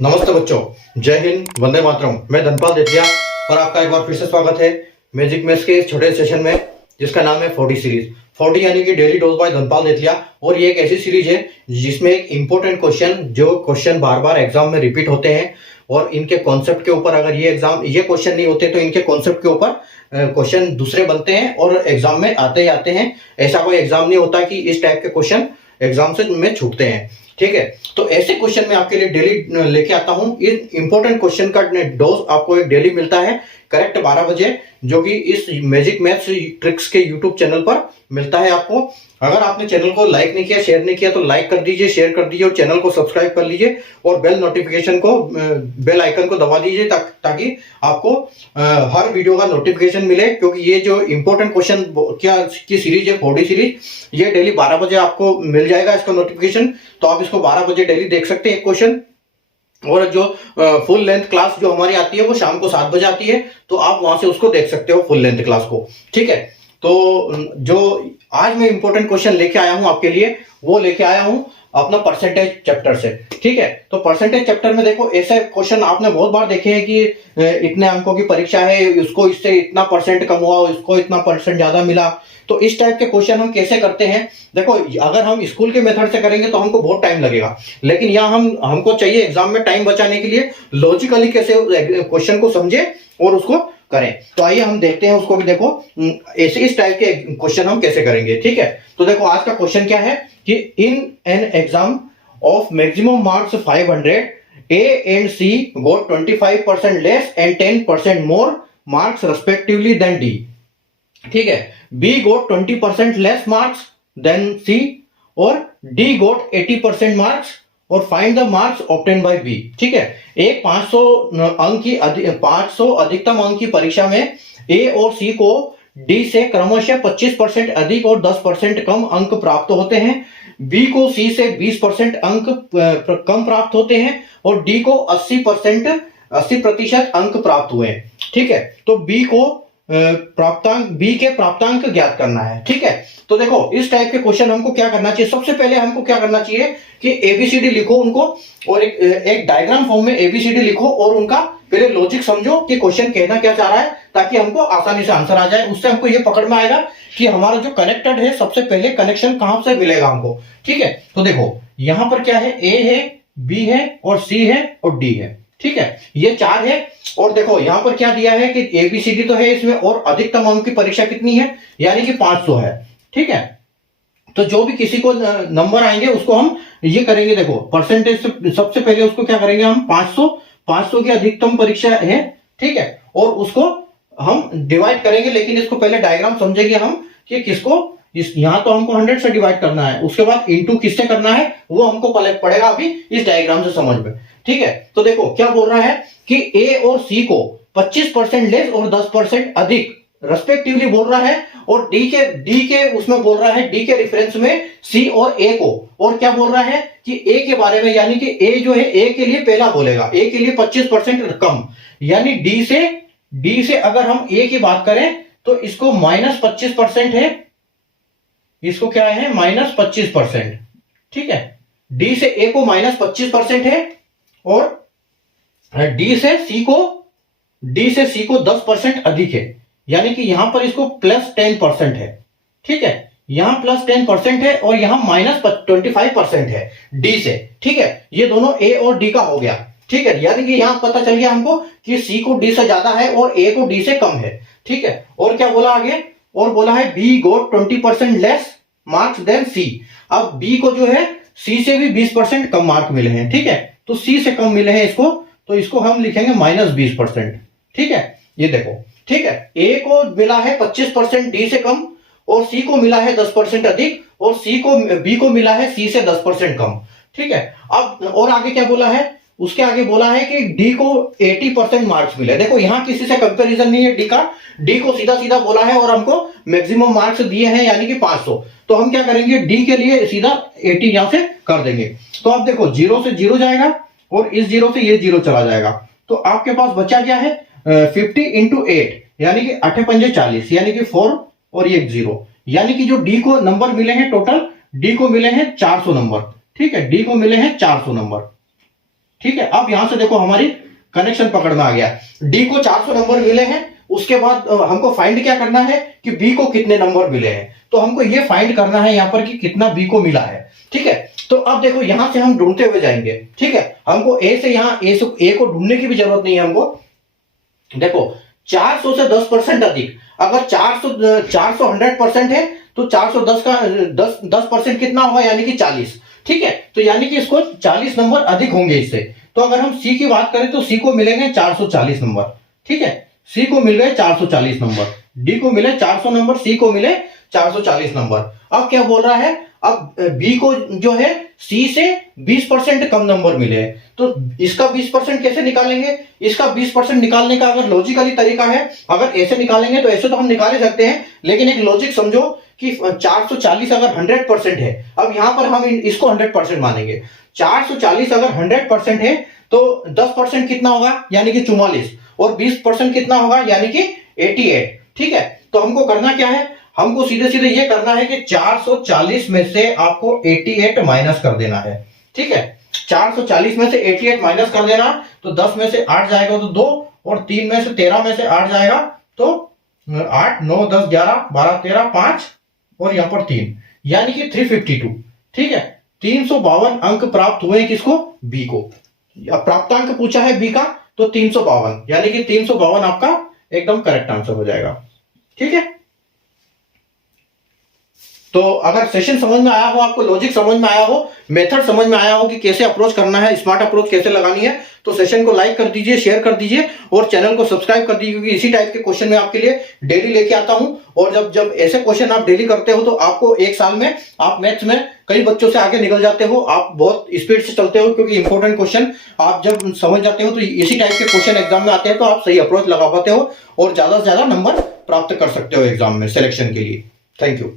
नमस्ते बच्चों, जय हिंद, वंदे मातरम। मैं धनपाल देतिया और आपका एक बार फिर से स्वागत है मैजिक मैथ्स के इस छोटे सेशन में जिसका नाम है 40 सीरीज। 40 यानी कि डेली डोज बाय धनपाल देतिया। और ये एक ऐसी सीरीज है जिसमें एक इंपॉर्टेंट क्वेश्चन, जो क्वेश्चन बार बार एग्जाम में रिपीट होते हैं और इनके कॉन्सेप्ट के ऊपर अगर ये क्वेश्चन नहीं होते तो इनके कॉन्सेप्ट के ऊपर क्वेश्चन दूसरे बनते हैं और एग्जाम में आते ही आते हैं। ऐसा कोई एग्जाम नहीं होता कि इस टाइप के क्वेश्चन एग्जाम से में छूटते हैं। ठीक है, तो ऐसे क्वेश्चन मैं आपके लिए डेली लेके आता हूं। इन इंपॉर्टेंट क्वेश्चन का डोज आपको एक डेली मिलता है करेक्ट 12 बजे, जो कि इस मैजिक मैथ्स ट्रिक्स के यूट्यूब चैनल पर मिलता है आपको। अगर आपने चैनल को लाइक नहीं किया, शेयर नहीं किया तो लाइक कर दीजिए, शेयर कर दीजिए और चैनल को सब्सक्राइब कर लीजिए और बेल आइकन को दबा दीजिए ताकि आपको हर वीडियो का नोटिफिकेशन मिले। क्योंकि ये जो इंपॉर्टेंट क्वेश्चन की सीरीज है 40 सीरीज, ये डेली 12 बजे आपको मिल जाएगा इसका नोटिफिकेशन। तो आप इसको 12 बजे डेली देख सकते हैं एक क्वेश्चन। और जो फुल लेंथ क्लास जो हमारी आती है वो शाम को 7 बजे आती है, तो आप वहां से उसको देख सकते हो फुल लेंथ क्लास को। ठीक है, तो जो आज मैं इंपॉर्टेंट क्वेश्चन लेके आया हूं आपके लिए, वो लेके आया हूं अपना परसेंटेज चैप्टर से। ठीक है, तो परसेंटेज चैप्टर में देखो ऐसे क्वेश्चन आपने बहुत बार देखे हैं कि इतने अंकों की परीक्षा है, उसको इससे इतना परसेंट कम हुआ, उसको इतना परसेंट ज्यादा मिला। तो इस टाइप के क्वेश्चन हम कैसे करते हैं? देखो, अगर हम स्कूल के मेथड से करेंगे तो हमको बहुत टाइम लगेगा, लेकिन यहाँ हमको चाहिए एग्जाम में टाइम बचाने के लिए लॉजिकली कैसे क्वेश्चन को समझे और उसको करें। तो आइए हम देखते हैं उसको भी। देखो ऐसे इस टाइप के क्वेश्चन हम कैसे करेंगे। ठीक है, तो देखो आज का क्वेश्चन क्या है कि in an exam of maximum marks 500, A and C got 25% less and 10% more marks respectively than D. ठीक है, B got 20% less marks than C और D got 80% marks और find the marks obtain by B. ठीक है, एक 500 अधिकतम अंक की परीक्षा में ए और सी को डी से क्रमशः 25% अधिक और 10% कम अंक प्राप्त होते हैं। बी को सी से 20% अंक कम प्राप्त होते हैं और डी को 80% अंक प्राप्त हुए। ठीक है, तो बी के प्राप्तांक ज्ञात करना है। ठीक है, तो देखो इस टाइप के क्वेश्चन हमको क्या करना चाहिए? सबसे पहले हमको क्या करना चाहिए कि एबीसीडी लिखो उनको और एक डायग्राम फॉर्म में एबीसीडी लिखो और उनका पहले लॉजिक समझो कि क्वेश्चन कहना क्या चाह रहा है, ताकि हमको आसानी से आंसर आ जाए। उससे हमको ये पकड़ में आएगा कि हमारा जो कनेक्टेड है, सबसे पहले कनेक्शन कहां से मिलेगा हमको। ठीक है, तो देखो यहां पर क्या है, ए है, बी है और सी है और डी है। ठीक है, ये 4 है। और देखो यहां पर क्या दिया है कि एबीसीडी तो है इसमें, और अधिकतम अंक की परीक्षा कितनी है, यानी कि 500 है। ठीक है, तो जो भी किसी को नंबर आएंगे उसको हम ये करेंगे। देखो परसेंटेज से सबसे पहले उसको क्या करेंगे हम, 500 की अधिकतम परीक्षा है। ठीक है, और उसको हम डिवाइड करेंगे, लेकिन इसको पहले डायग्राम समझेंगे हम कि किसको यहां तो हमको 100 से डिवाइड करना है, उसके बाद इंटू किससे करना है वो हमको पड़ेगा अभी इस डायग्राम से समझ में। ठीक है, तो देखो क्या बोल रहा है कि ए और सी को 25% लेस और 10% अधिक रेस्पेक्टिवली बोल रहा है, और डी के उसमें बोल रहा है, डी के रेफरेंस में सी और ए को, और क्या बोल रहा है कि ए के बारे में, यानी कि ए जो है ए के लिए पहला बोलेगा, ए के लिए 25% कम, यानी डी से अगर हम ए की बात करें तो इसको -25% है, इसको क्या है -25%। ठीक है, डी से ए को -25% है और डी से सी को 10% अधिक है, यानी कि यहां पर इसको +10% है। ठीक है, यहां +10% है और यहां -25% है डी से। ठीक है, ये दोनों ए और डी का हो गया। ठीक है, यानी कि यहां पता चल गया हमको कि सी को डी से ज्यादा है और ए को डी से कम है। ठीक है, और क्या बोला आगे, और बोला है बी गोट 20% लेस मार्क्स देन सी। अब बी को जो है सी से भी 20% कम मार्क मिले हैं। ठीक है, तो सी से कम मिले हैं इसको, तो इसको हम लिखेंगे -20%। ठीक है, ये देखो। ठीक है, ए को मिला है 25% डी से कम और सी को मिला है 10% अधिक, और बी को मिला है सी से 10% कम। ठीक है, अब और आगे क्या बोला है, उसके आगे बोला है कि डी को 80% मार्क्स मिले। देखो यहां किसी से कंपैरिजन नहीं है डी का, डी को सीधा सीधा बोला है और हमको मैक्सिमम मार्क्स दिए हैं यानी कि 500। तो हम क्या करेंगे, डी के लिए सीधा 80 यहां से कर देंगे। तो आप देखो 0 से 0 जाएगा और इस 0 से ये 0 चला जाएगा, तो आपके पास बचा क्या है 50 × 8 यानी कि 8 पंजे 40, यानी कि 4 और ये 0, यानी कि जो डी को नंबर मिले हैं टोटल, डी को मिले हैं 400 नंबर। ठीक है, डी को मिले हैं 400 नंबर। ठीक है, अब यहां से देखो हमारी कनेक्शन पकड़ में आ गया। डी को 400 नंबर मिले हैं, उसके बाद हमको फाइंड क्या करना है कि बी को कितने नंबर मिले हैं। तो हमको ये फाइंड करना है यहाँ पर कि कितना बी को मिला है। ठीक है, तो अब देखो यहां से हम ढूंढते हुए जाएंगे। ठीक है, हमको ए से यहाँ ए को ढूंढने की भी जरूरत नहीं है हमको। देखो 400 से 10% अधिक, अगर 400 100% है तो 410 का 10% कितना होगा, यानी कि 40। ठीक है, तो यानी कि इसको 40 नंबर अधिक होंगे इससे। तो अगर हम सी की बात करें तो सी को मिलेंगे 440 नंबर। ठीक है, सी को मिल गए 440 नंबर, डी को मिले 400 नंबर, सी को मिले 440 नंबर। अब क्या बोल रहा है, अब बी को जो है सी से 20% कम नंबर मिले हैं, तो इसका 20% कैसे निकालेंगे। इसका 20% निकालने का अगर लॉजिकली तरीका है, अगर ऐसे निकालेंगे तो ऐसे तो हम निकाल ही सकते हैं, लेकिन एक लॉजिक समझो कि 440 अगर 100% है, अब यहां पर हम इसको 100% मानेंगे। 440 अगर 100% है तो 10% कितना होगा, यानी कि 44, और 20% कितना होगा, यानी कि 88। ठीक है, तो हमको करना क्या है, हमको सीधे सीधे ये करना है कि 440 में से आपको 88 माइनस कर देना है। ठीक है, 440 में से 88 माइनस कर देना, तो 10 में से 8 जाएगा तो 2, और 3 में से 13 में से 8 जाएगा तो 8 9 10 11 12 13 5, और यहां पर 3, यानी कि 352। ठीक है, 352 अंक प्राप्त हुए किसको, बी को। अब प्राप्तांक पूछा है बी का, तो 352, यानी कि 352 आपका एकदम करेक्ट आंसर हो जाएगा। ठीक है, तो अगर सेशन समझ में आया हो, आपको लॉजिक समझ में आया हो, मेथड समझ में आया हो कि कैसे अप्रोच करना है, स्मार्ट अप्रोच कैसे लगानी है, तो सेशन को लाइक कर दीजिए, शेयर कर दीजिए, और चैनल को सब्सक्राइब कर दीजिए, क्योंकि इसी टाइप के क्वेश्चन मैं आपके लिए डेली लेके आता हूं। और जब जब ऐसे क्वेश्चन आप डेली करते हो तो आपको एक साल में आप मैथ्स में कई बच्चों से आगे निकल जाते हो, आप बहुत स्पीड से चलते हो, क्योंकि इंपॉर्टेंट क्वेश्चन आप जब समझ जाते हो तो इसी टाइप के क्वेश्चन एग्जाम में आते हैं, तो आप सही अप्रोच लगा पाते हो और ज्यादा से ज्यादा नंबर प्राप्त कर सकते हो एग्जाम में सिलेक्शन के लिए। Thank you.